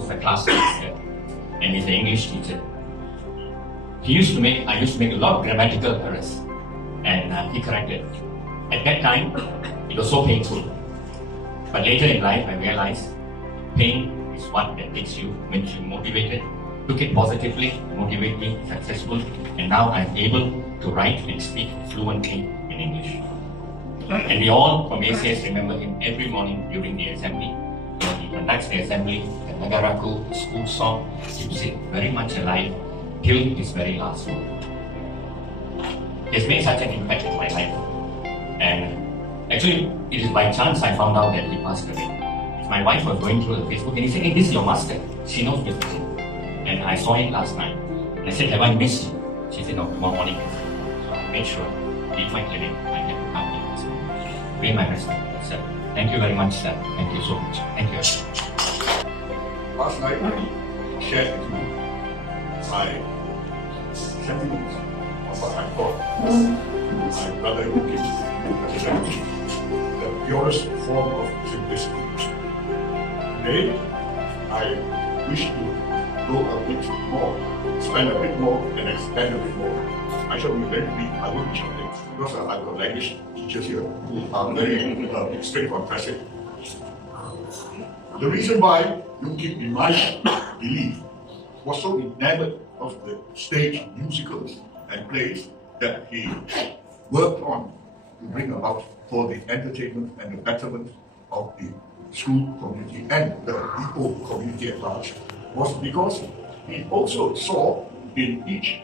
was a class teacher and he's an English teacher. I used to make a lot of grammatical errors, and he corrected. At that time, it was so painful. But later in life, I realized pain is what that makes you motivated. Took it positively, motivated me, successful, and now I'm able to write and speak fluently in English. And we all from ACS remember him every morning during the assembly. When he conducts the assembly, the Nagaraku, the school song, keeps it very much alive till his very last word. He has made such an impact in my life. And actually, it is by chance I found out that he passed away. My wife was going through the Facebook and he said, "Hey, this is your master." She knows me. And I saw it last night. And I said, "Have I missed you?" She said, "No, tomorrow morning." So I made sure, leave my clinic, I had to come here. Pay my respect, sir. Thank you very much, sir. Thank you so much. Thank you. Last night, I shared with you my sentiments of what I thought my brother Yoong Kim represented the purest form of simplicity. Today, I wish to go a bit more, spend a bit more, and expand a bit more. I shall be very brief. I won't be shouting because I've got language teachers here who are very straight on passage. The reason why Yoong Kim, in my belief, was so enamored of the stage musicals and plays that he worked on to bring about for the entertainment and the betterment of the school community and the Ipoh community at large was because he also saw in each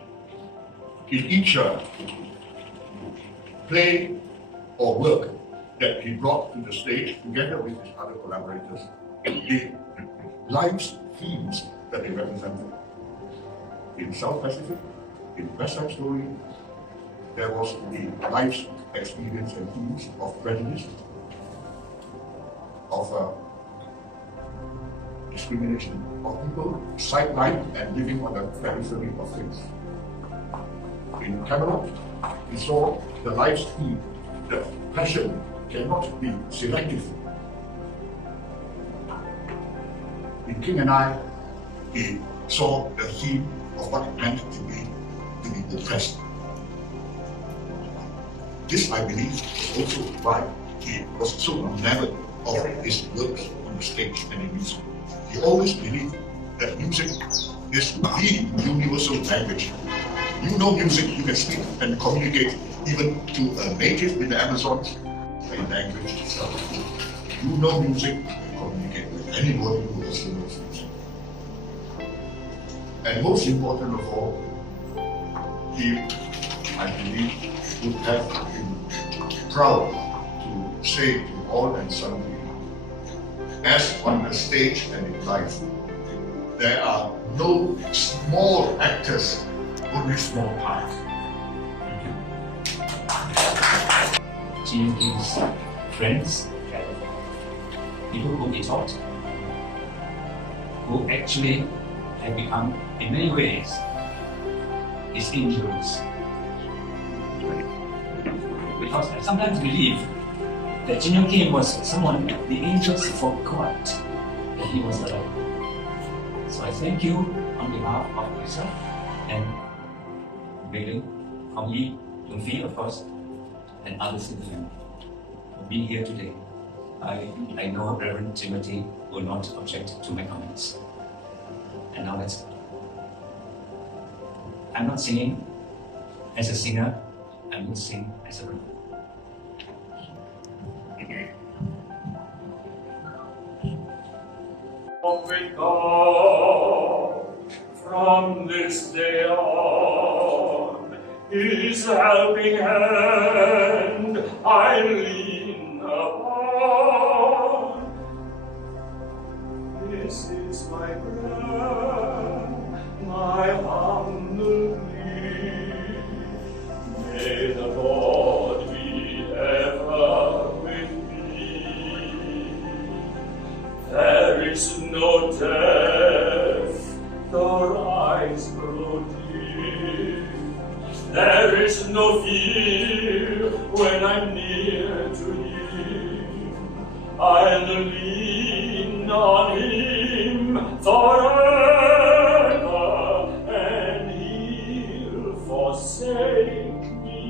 play or work that he brought to the stage together with his other collaborators the life's themes that they represented. In South Pacific, in West Side Story, there was the life's experience and themes of prejudice, of discrimination, of people sidelined and living on the periphery of things. In Camelot, we saw the life's theme that passion cannot be selective. In King and I, he saw the theme of what it meant to be oppressed. This, I believe, is also why he was so enamored of his works on the stage and in music. He always believed that music is the universal language. You know music, you can speak and communicate even to a native in the Amazons, a language itself. You know music, you can communicate with anyone who also knows music. And most important of all, he, I believe, would have been proud to say to all and sundry, as on the stage and in life, there are no small actors, only small parts. To his friends, people whom he taught, who actually have become, in many ways, his influence. Because I sometimes believe that Yoong Kim was someone the angels forgot that he was alive. So I thank you on behalf of myself and Billy, Hong Yi, Yoong Fi, of course, and others in the family for being here today. I know Reverend Timothy will not object to my comments. And now let's go. I'm not singing as a singer, I will sing as a brother. With God, from this day on, His helping hand I lean upon. This is my prayer, my humble plea. May the Lord be ever with me. There is no death, though eyes grow dim. There is no fear when I'm near to Him. I'll lean on Him. forever, and he'll forsake me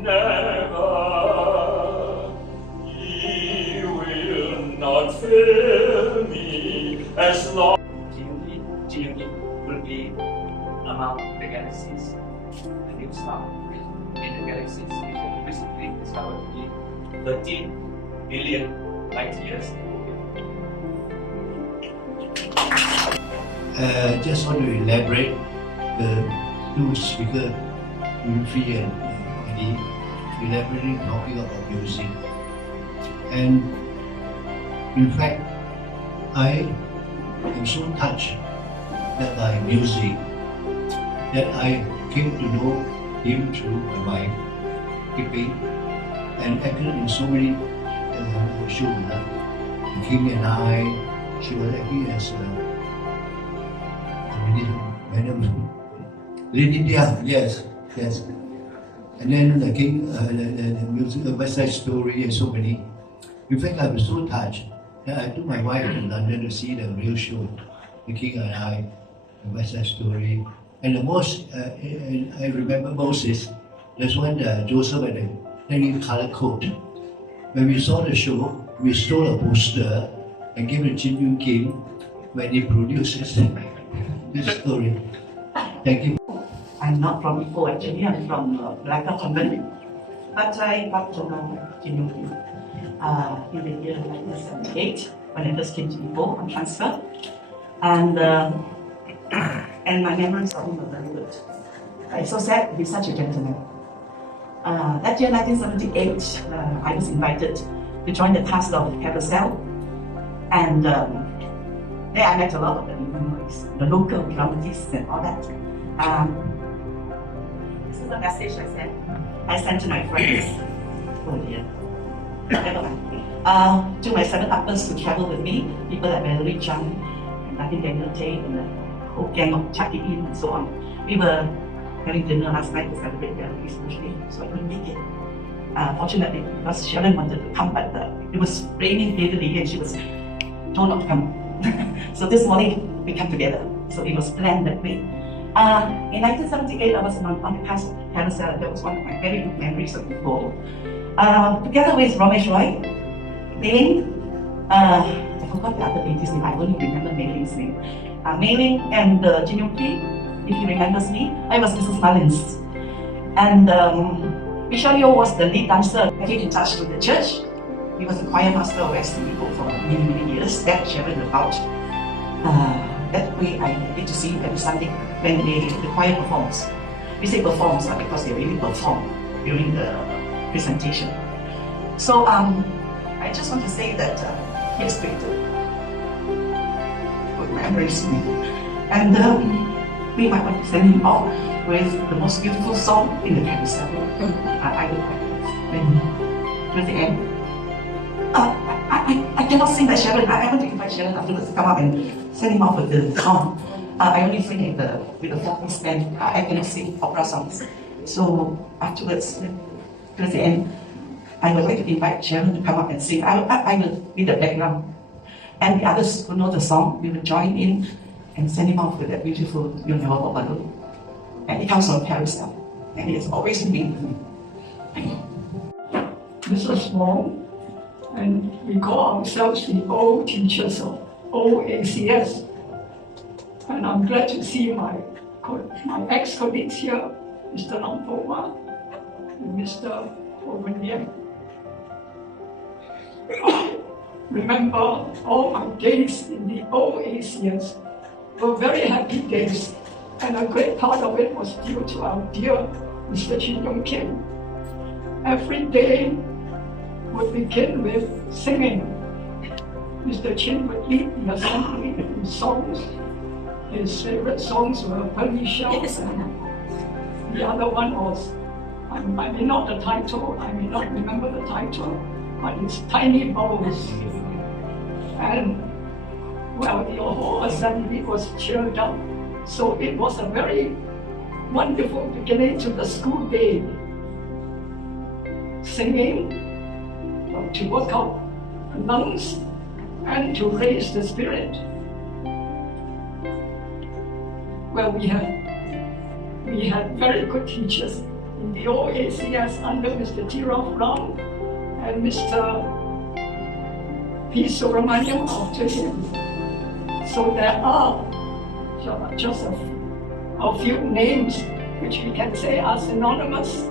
never. He will not fail me as long. Yoong Kim will be among the galaxies, a new star in the galaxies which are recently discovered to be 13 billion light years away. Just want to elaborate the two speakers, Wilfrey and Eddie, elaborating talking about music. And in fact, I am so touched that by music that I came to know him through my wife, Ipoh, and acted in so many shows. King and I, she was acting as Madam Lady Dia, yes. And then the King, the music, West Side Story, and so many. In fact, I was so touched that I took my wife to London to see the real show, The King and I, the West Side Story. And the most, I remember most is, there's one Joseph and the color coat. When we saw the show, we stole a poster and gave it to Yoong Kim when he produces this story. Thank you. I'm not from Ipoh actually, I'm from Malacca Convent. But I got to know Yoong Kim in the year 1978 when I first came to Ipoh on transfer. And my memories of him are very good. It's so sad to be such a gentleman. That year, 1978, I was invited to join the cast of Carousel. And there I met a lot of the memories, the local dramatists and all that. This is a message I sent to my friends. Oh dear. Never mind. To my 7 uppers to travel with me, people like Valerie Chung, and I think Daniel Tate, and the whole gang of Chucky In and so on. We were having dinner last night to celebrate Valerie's birthday, so I couldn't make it. Fortunately, because Sharon wanted to come, but it was raining heavily and she was told not to come. So this morning we come together, so it was planned that way. In 1978, I was on the cast of Carousel. That was one of my very good memories of Ipoh. Together with Ramesh Roy, Mei I forgot the other lady's name, I only remember Mei Ling's name. Mei Ling and Jin Yoong Kim, if he remembers me, I was Mrs. Mullins. And Michelle Yeoh was the lead dancer. I came in touch with the church. He was the choir master of Ipoh for many years. That Sharon about. That way I get to see every Sunday when the choir performs. We say performs because they really perform during the presentation. So I just want to say that he has created good memories to me. And we might want to send him off with the most beautiful song in the Carousel. I will when to the end. I cannot sing that Sharon. I want to invite Sharon afterwards to come up and send him off with the song. I only sing with the folk band. I cannot sing opera songs. So afterwards, towards the end, I would like to invite Sharon to come up and sing. I will be the background. And the others who know the song, we will join in and send him off with that beautiful You'll Never Walk Alone. And it comes from Carousel. And it's always been with me. Thank you. Mrs. Wong, and we call ourselves the old teachers of OACS. And I'm glad to see my ex-colleagues here, Mr. Lam Po Ma and Mr. Owen Yem. Remember, all my days in the OACS were very happy days, and a great part of it was due to our dear Mr. Yoong Kim. Every day would begin with singing. Mr. Chin would lead the assembly in songs. His favorite songs were Pearly Shells, and the other one was, I may not the title, I may not remember the title, but it's Tiny Bowls. And well, the whole assembly was cheered up. So it was a very wonderful beginning to the school day. Singing to work out the lungs and to raise the spirit. well, we had very good teachers in the old ACS under Mr. Tirov Ram and Mr. P. Subramaniam after him. So there are just a few names which we can say are synonymous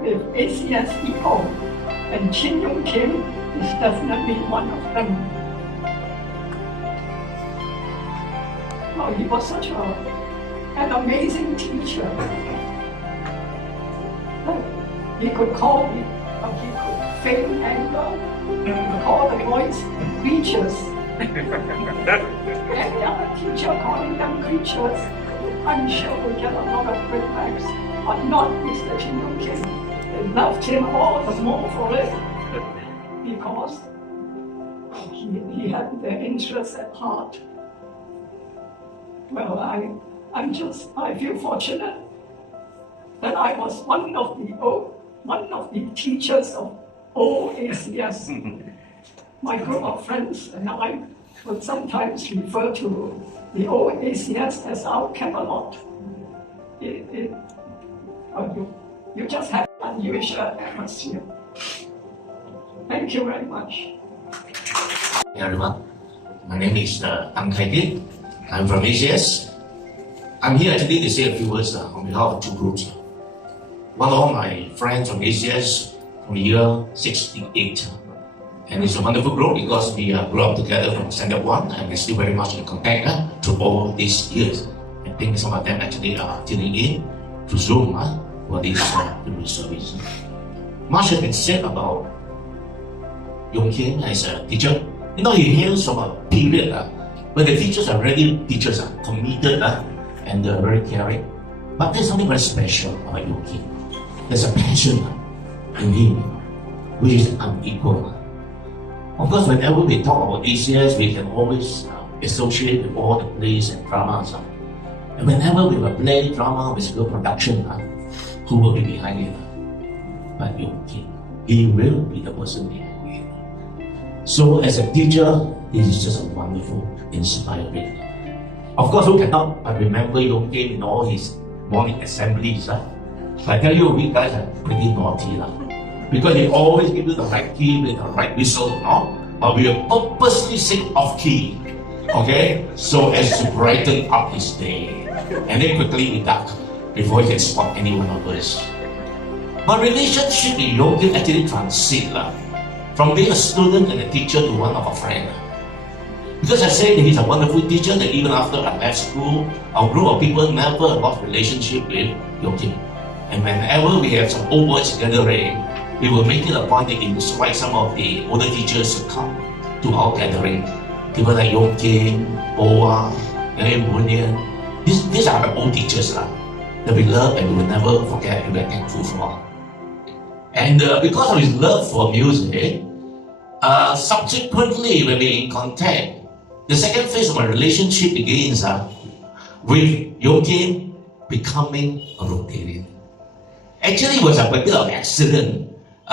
with ACS Ipoh, and Yoong Kim is definitely one of them. Oh, he was such an amazing teacher. He could call me, he could feign anger, he could call the boys creatures. Any other teacher calling them creatures, I'm sure will get a lot of brickbacks, but not Mr. Yoong Kim. They loved him all the more for it because he had their interests at heart. Well, I feel fortunate that I was one of the teachers of old ACS. My group of friends and I would sometimes refer to the old ACS as our Camelot. You just have an unusual atmosphere. Thank you very much. Hey everyone, my name is I'm from ACS. I'm here actually to say a few words on behalf of two groups. One of my friends from ACS from the year 68. And it's a wonderful group because we grew up together from Standard 1 and we're still very much in contact through all these years. I think some of them actually are tuning in through Zoom for this service. Much has been said about Yoong Kim as a teacher. You know, he hails from a period where the teachers are really teachers, committed and very caring. But there's something very special about Yoong Kim. There's a passion in him which is unequal. Of course, whenever we talk about ACS, we can always associate with all the plays and dramas. And whenever we have a play, drama, musical production, who will be behind it? But Yoong Kim, he will be the person behind it. So as a teacher, this is just a wonderful, inspiring. Of course, who cannot but remember Yoong Kim in all his morning assemblies? But I tell you, we guys are pretty naughty. Because he always give you the right key with the right whistle, no? But we will purposely sing off key, okay? So as to brighten up his day. And then quickly we duck before he can spot any one of us. But relationship with Yoong Kim actually transit from being a student and a teacher to one of a friend. Because I say that he's a wonderful teacher, that even after I left school, our group of people never lost relationship with Yoong Kim. And whenever we have some old boys gathering, we will make it a point to invite some of the older teachers to come to our gathering. People like Yoong Kim, Boa, Munian. These are the old teachers that we love and we will never forget and we are thankful for. And because of his love for music, subsequently when we're in contact, the second phase of my relationship begins with Yoong Kim becoming a Rotarian. Actually, it was a bit of accident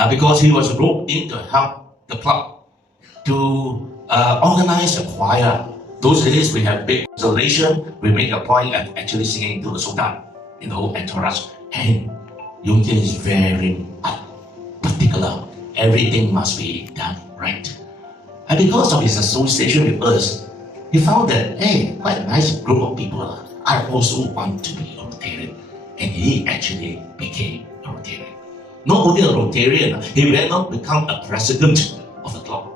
because he was roped in to help the club to organize a choir. Those days we have big installation, we make a point of actually singing to the Sultan in the whole entourage. And Yoong Kim is very particular. Everything must be done right. And because of his association with us, he found that, hey, quite a nice group of people. I also want to be a Rotarian. And he actually became a Rotarian. Not only a Rotarian, he went on to become a president of the club.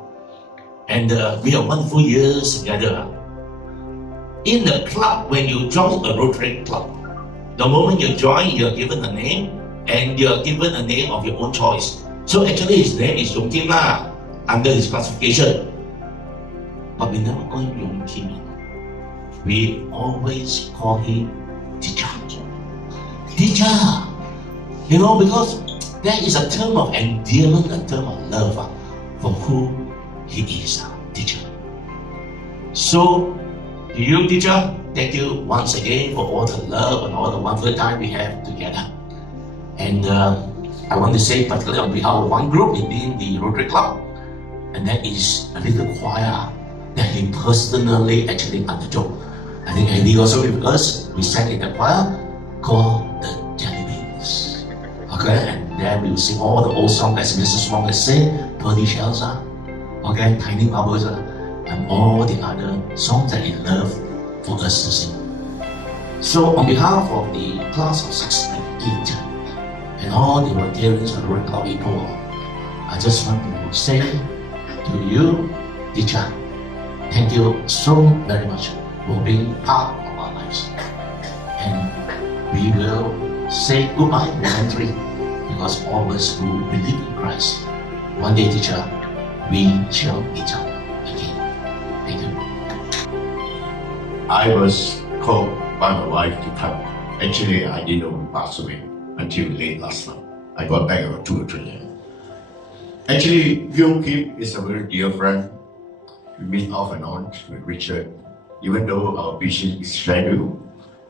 And we have wonderful years together. In the club, when you join a Rotary club, the moment you join, you're given a name, and you're given a name of your own choice. So actually his name is Yoong Kim under his classification. But we never call him Yoong Kim. We always call him teacher. Teacher! You know, because there is a term of endearment, a term of love for who he is, teacher. So, to you, teacher, thank you once again for all the love and all the wonderful time we have together. And I want to say particularly on behalf of one group within the Rotary Club, and that is a little choir that he personally actually undertook. I think And he also with us, we sang in the choir called the Jelly Beans. Okay, and then we will sing all the old songs as Mrs. Wong has said, Pearly Shells, okay, Tiny Bubbles, and all the other songs that he loved for us to sing. So on behalf of the class of 6 and 8 and all the volunteers around Ipoh, I just want to say to you, teacher, thank you so very much for being part of our lives. And we will say goodbye momentary because all of us who believe in Christ, one day, teacher, we shall meet up again. Thank you. I was called by my wife to come. Actually, I didn't know he passed away until late last month. I got back about 2 or 3 years. Actually, Yoong Kim is a very dear friend. We meet off and on with Richard, even though our vision is scheduled.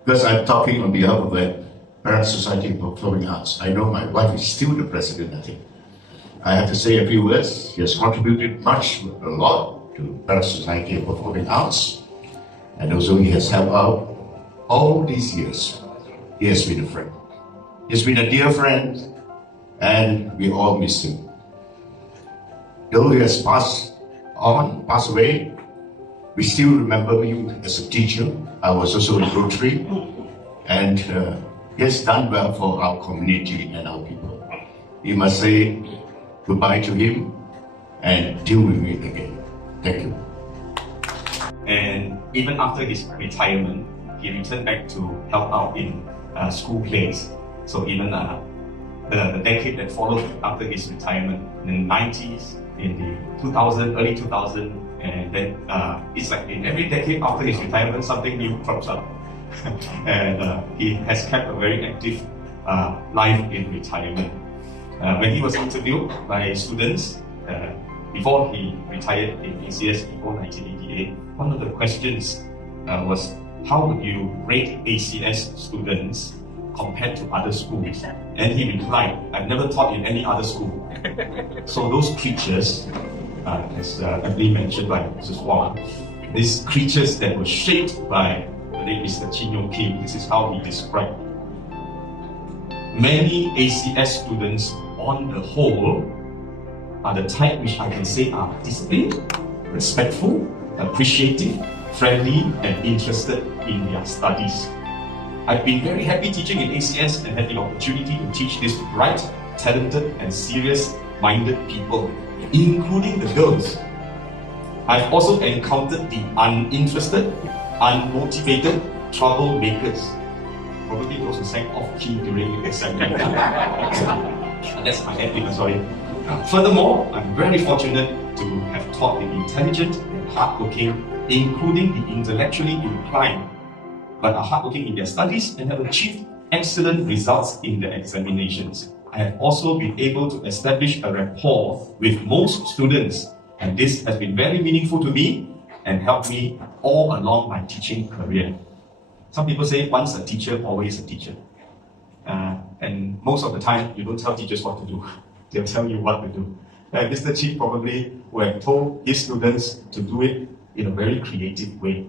Because I'm talking on behalf of the Perak Society for Performing Arts. I know my wife is still the president, I think. I have to say a few words. He has contributed a lot to Perak Society for Performing Arts. And also he has helped out all these years. He has been a friend. He's been a dear friend, and we all miss him. Though he has passed away, we still remember him as a teacher. I was also in Rotary, and he has done well for our community and our people. We must say goodbye to him and till we meet again. Thank you. And even after his retirement, he returned back to help out in school plays. So even the decade that followed after his retirement, in the 90s, in the early 2000s, and then it's like in every decade after his retirement, something new crops up. And he has kept a very active life in retirement. When he was interviewed by students before he retired in ACS Ipoh 1988, one of the questions was, how would you rate ACS students compared to other schools? And he replied, I've never taught in any other school. So those creatures, as Emily mentioned by Mrs. Wong, these creatures that were shaped by the late Mr. Yoong Kim, this is how he described. Many ACS students, on the whole, are the type which I can say are disciplined, respectful, appreciative, friendly, and interested in their studies. I've been very happy teaching in ACS and had the opportunity to teach this to bright, talented, and serious-minded people, including the girls. I've also encountered the uninterested, unmotivated troublemakers. Probably those who sang off-key during the exam. That's my heading, sorry. Furthermore, I'm very fortunate to have taught the intelligent and hardworking, including the intellectually inclined, but are hardworking in their studies and have achieved excellent results in their examinations. I have also been able to establish a rapport with most students, and this has been very meaningful to me and helped me all along my teaching career. Some people say, once a teacher, always a teacher. And most of the time, you don't tell teachers what to do. They'll tell you what to do. Mr. Chief probably would have told his students to do it in a very creative way.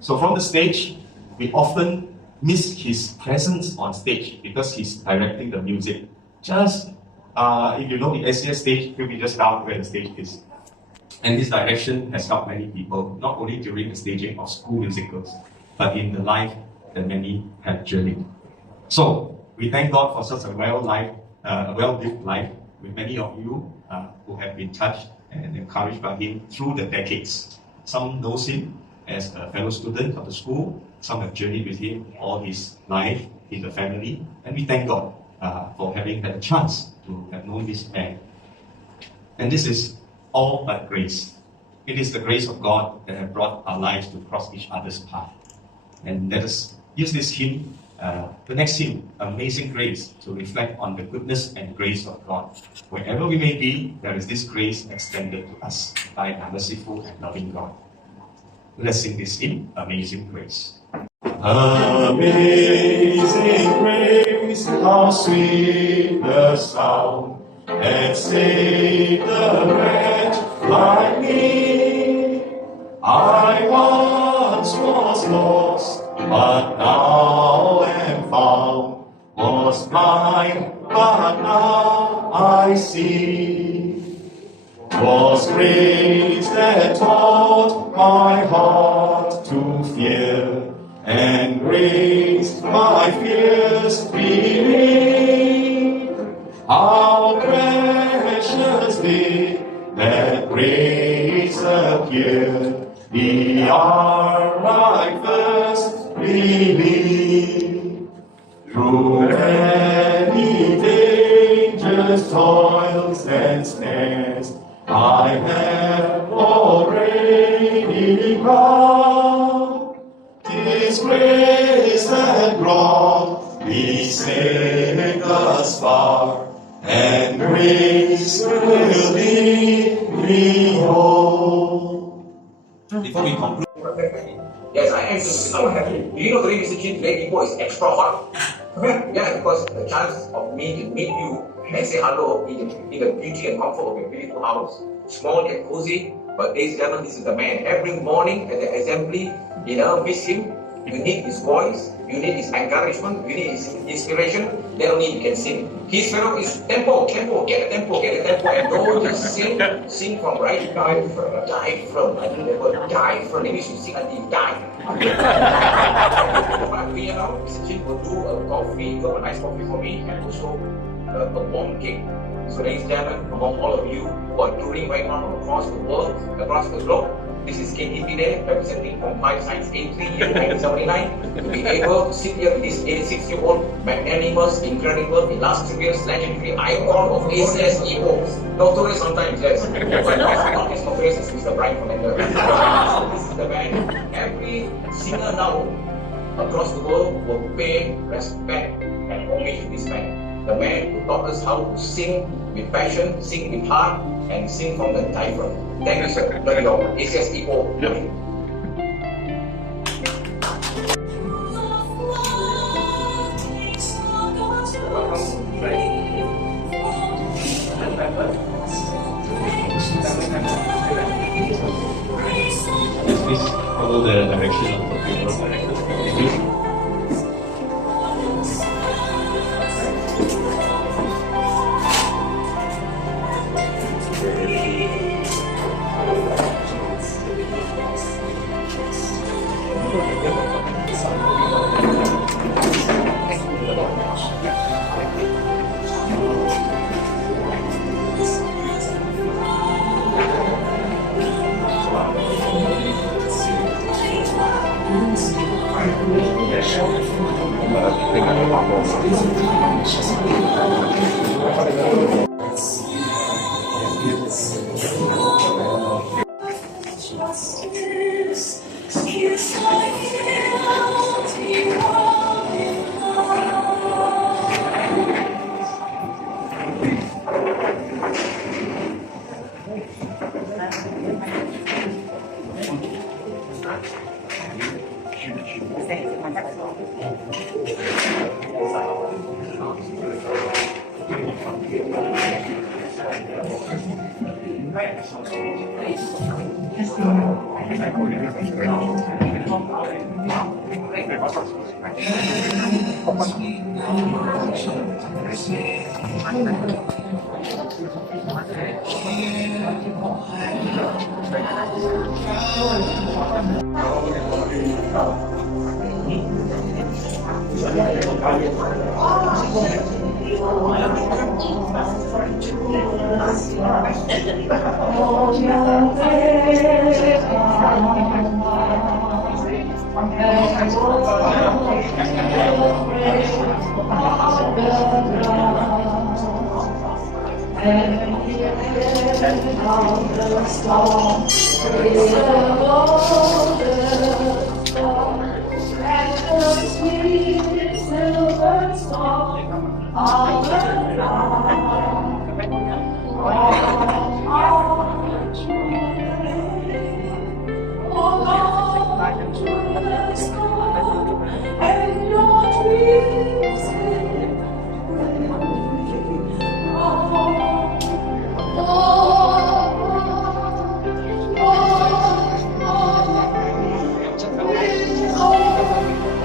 So from the stage, we often miss his presence on stage because he's directing the music. Just, if you know the ACS stage, he'll be just down where the stage is. And his direction has helped many people, not only during the staging of school musicals, but in the life that many have journeyed. So, we thank God for such a well-lived life with many of you who have been touched and encouraged by him through the decades. Some knows him as a fellow student of the school, some have journeyed with him all his life in the family, and we thank God for having had a chance to have known this man. And this is all but grace. It is the grace of God that has brought our lives to cross each other's path. And let us use this hymn, the next hymn, Amazing Grace, to reflect on the goodness and grace of God. Wherever we may be, there is this grace extended to us by a merciful and loving God. Let's sing this hymn, Amazing Grace. Amazing grace, how sweet the sound that saved the wretch like me. I once was lost, but now am found. Was blind, but now I see. 'Twas grace that taught my heart to fear, and grace my fears relieved. How precious did that grace appear, the hour I first believed. Through many dangers, toils, and snares, I have already come. 'Tis grace that brought me safe thus far, and grace will lead me home. Before we conclude, yes, I am so happy. Do you know today, Mr. Chin, today Ipoh is extra hot? Yeah, because the chance of me to meet you and say hello in the beauty and comfort of your beautiful house, small yet cozy. But ladies and gentlemen, this is the man. Every morning at the assembly, you never miss him. You need his voice, you need his encouragement, you need his inspiration. Then only you can sing. His fellow is tempo, get the tempo, and don't just sing from right, diaphragm. I think the word diaphragm, maybe you should sing until you die. But we know, Mr. Chin will do a coffee, a nice coffee for me, and also a warm cake. So ladies and gentlemen, among all of you who are touring right now across the world, across the globe, this is KTP Day, representing from 5 Science A3 year 1979, to be able to sit here with this 86-year-old magnanimous, incredible, illustrious, legendary icon of ACS Ipoh. Notorious sometimes, yes, but not as notorious as Mr. Brian Fernandez. So this is the man. Every singer now across the world will pay respect and homage to this man. The man who taught us how to sing with passion, sing with heart, and sing from the diaphragm. Thank you, sir. Love you all. ACS Ipoh. Please follow the direction of the funeral director. Thank you.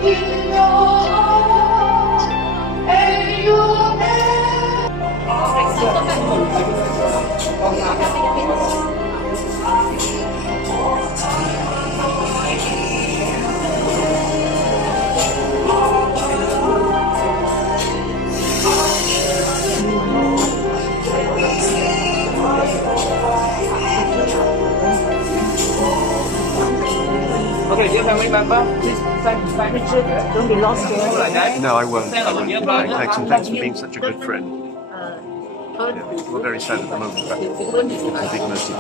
in your heart, and you'll Okay, dear family member, please sign picture. Don't be lost here like that. No, I won't. Thanks, and thanks for being such a good friend. Yeah, we're very sad at the moment, but it's a big mercy.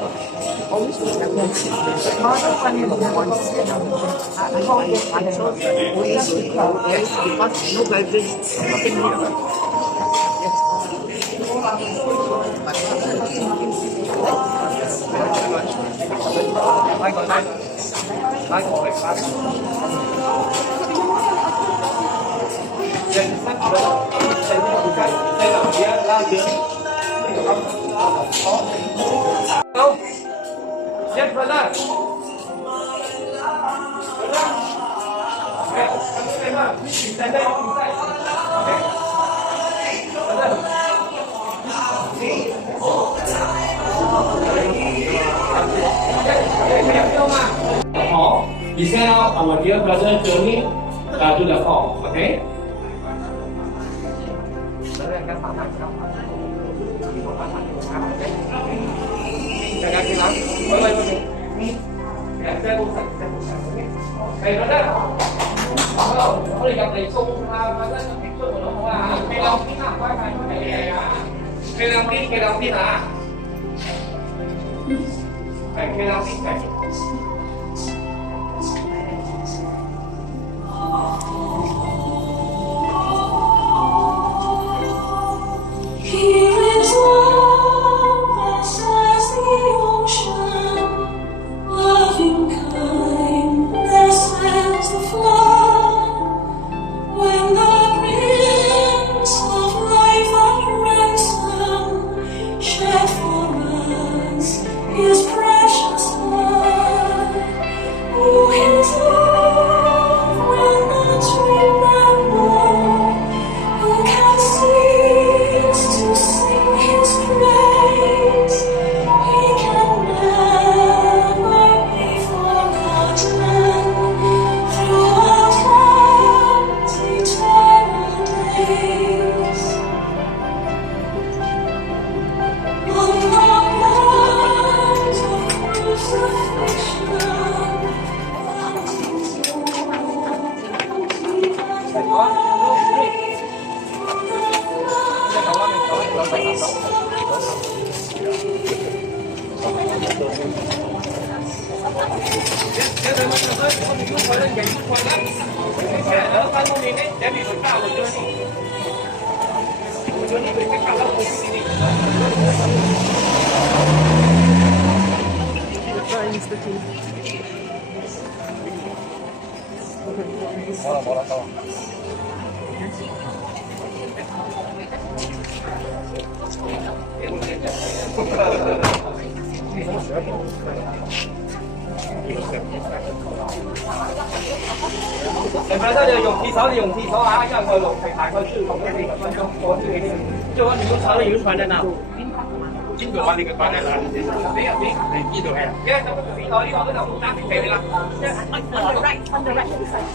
Yes, brother. Hall. We send out our dear brother journey to the hall. Okay. Thầy nói đó, tôi gặp thầy Xung và rất là thích tôi của nó là cây long tí nào qua này cây long tí là cây long tí này. Here is love vast as the ocean, loving kindness as the flood. When the Prince of Life at ransom shed for us His precious blood, oh, His love will not remember. Who can cease to sing His praise? He can never be forgotten throughout life's eternal days. On the mount of crucifixion, Em phải tới用廁所就用廁所啊，因為我路係大概需要10幾分鐘過呢幾點。最緊要手你要放喺哪？邊度啊？你嘅放喺哪？你呢度係？因為咁個時代呢個都就好單調嘅啦。On the right, on the right side.